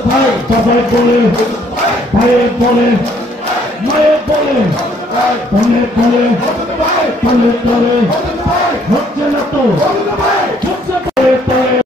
বাবাই বলে ভাইয়ে বলে মায়ে বলে বলে বলে বলে বলে হচ্ছে না তো হচ্ছে বলে বলে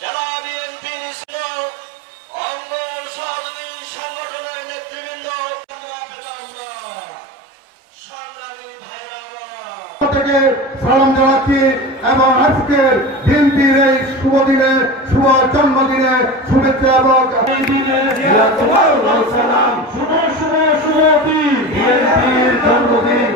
জেলা বিএনপির অঙ্গ সহযোগী সংগঠনের নেতৃবৃন্দ থেকে সালাম জানাচ্ছি এবং আজকের বিএনপির এই শুভ দিনে শুভ জন্মদিনে শুভেচ্ছা এবং শুভ শুভ শুভ দিন বিএনপির জন্মদিন